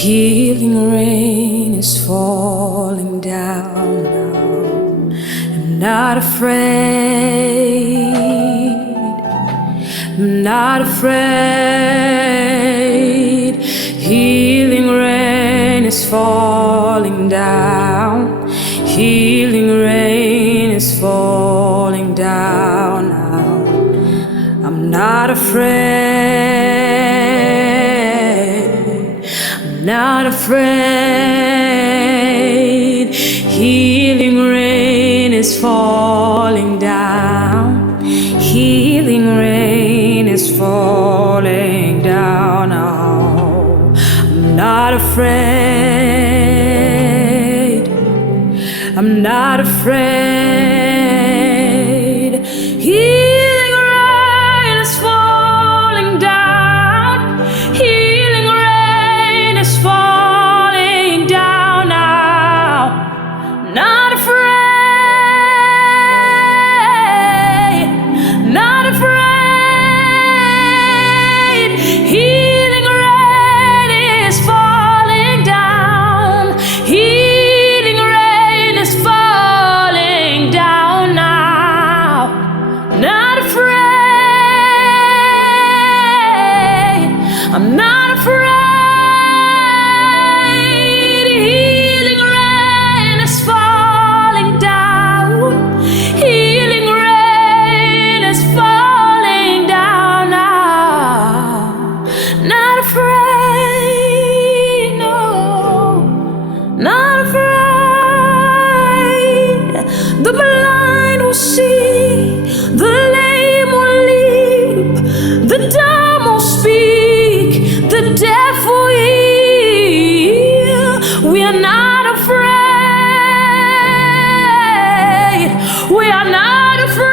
Healing rain is falling down now. I'm not afraid. I'm not afraid. Healing rain is falling down. Healing rain is falling down now. I'm not afraid. I'm not afraid. Healing rain is falling down. Healing rain is falling down now. I'm not afraid. I'm not afraid. Healing rain is falling down. Healing rain is falling down now. Not afraid. Not afraid. Healing rain is falling down. Healing rain is falling down now. Not afraid. I'm not afraid. Healing rain is falling down. Healing rain is falling down now. Not afraid, no. Not afraid. The blind will see, the lame will leap, the dumb will speak, the deaf will hear. We are not afraid. We are not afraid.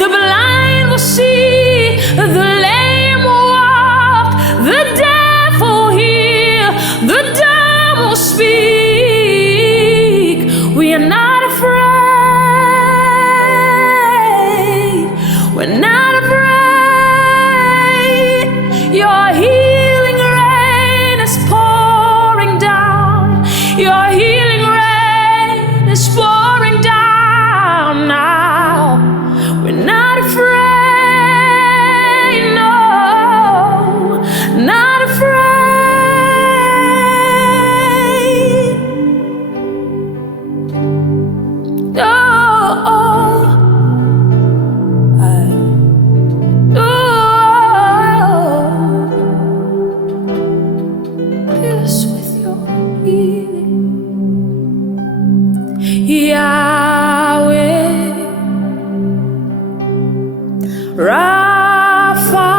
The blind will see, the lame will walk, the deaf will hear, the dumb will speak. We are not afraid. We're not afraid. Your healing rain is pouring down. Your healing rain is pouring down now. We're not afraid, no. Not afraid. No. Yes, with your healing, Yahweh, Rapha,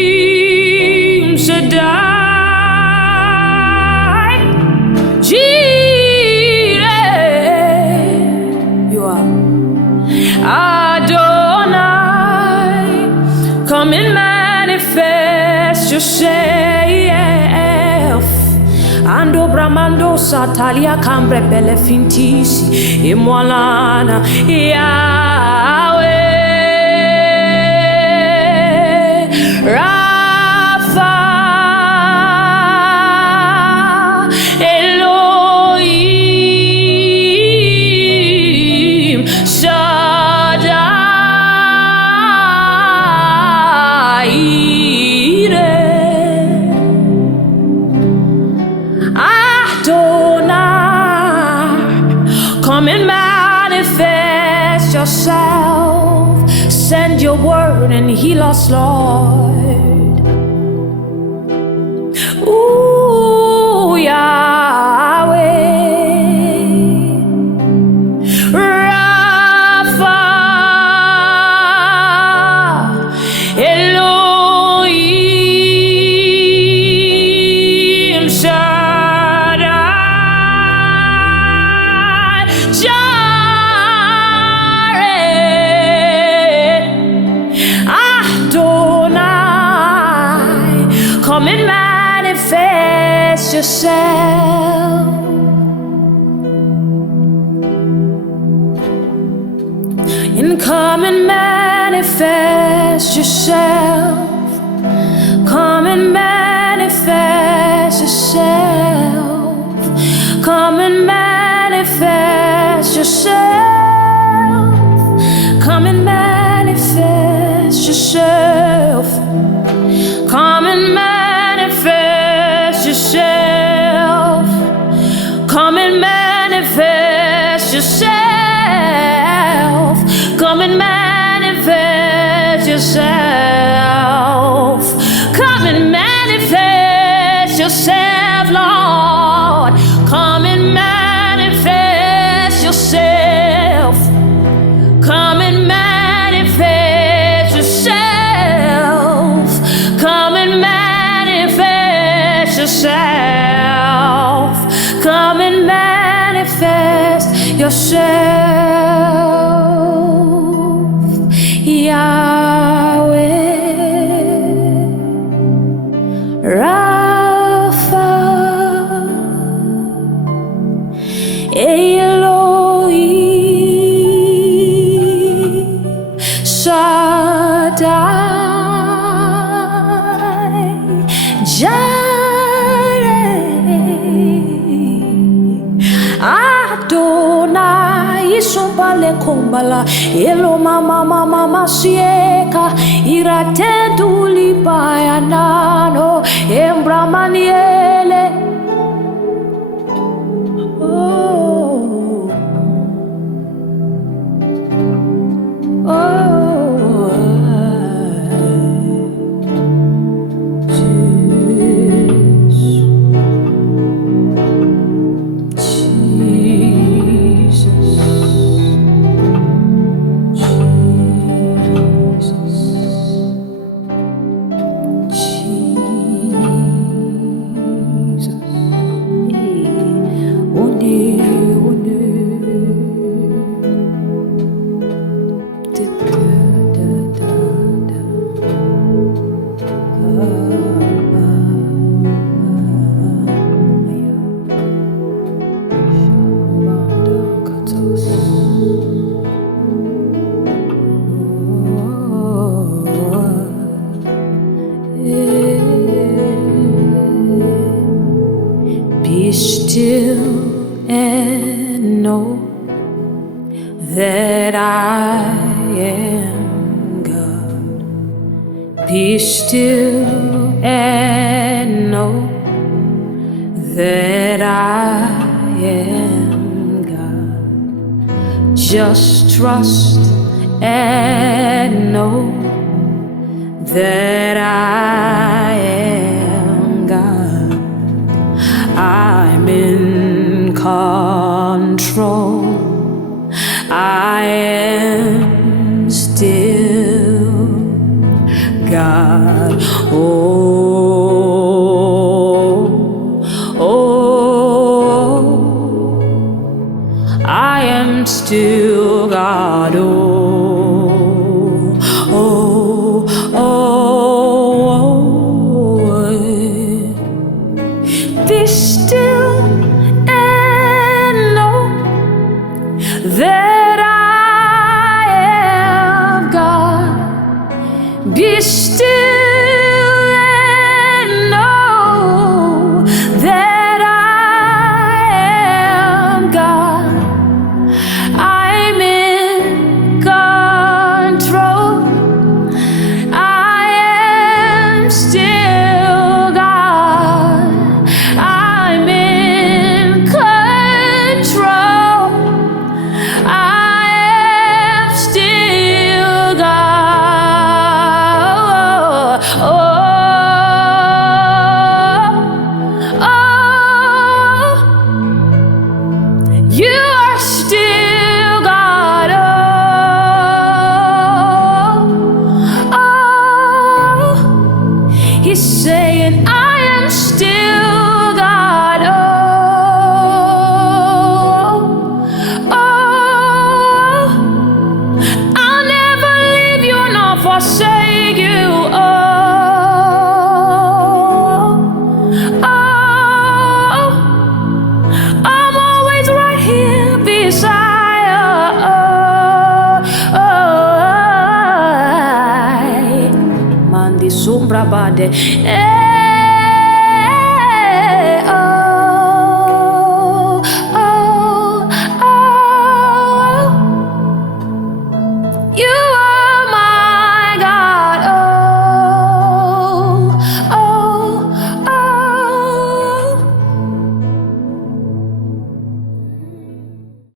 Elohim, Shaddai, Jireh, you are Adonai. Come and manifest yourself. Ando bramando satalia cambre belle fintisi imwalana Yahweh, Rapha, Elohim, Shaddai, Adonai. Come and manifest yourself. Send your word and heal us, Lord. Ooh, Yahweh, Rapha, Elohim, Shaddai, Jireh, Adonai. Come and manifest yourself. Come and manifest yourself. Come and manifest yourself. Come and manifest yourself. Come and manifest yourself. Come and manifest yourself. Come and manifest yourself. Come and manifest yourself. Come and manifest yourself, Lord. Come and manifest yourself. Come and manifest yourself. Come and manifest yourself. Come and manifest yourself. Yahweh, Rapha, Elohim, Shaddai, Jireh, Adonai, Isumbale Kumbala, Elo Mama Mama Sieka, Iratenduli Bayanano, Embramaniele. Oh, oh, be still and know that I am God. Be still and know that I am God. Just trust and know that I am God. I'm in control. I am still God. Oh, oh, I am still God. Oh, oh, oh, be still and know that I am God. Be still and know that I am God. I'm in control. I am still God. I'm in control. I am still God. Oh, oh, you are still God. Oh, oh, he's saying I am still God. Oh, oh, I'll never leave you nor forsake you. Oh, oh, I'm always right here beside you. Oh, oh, way.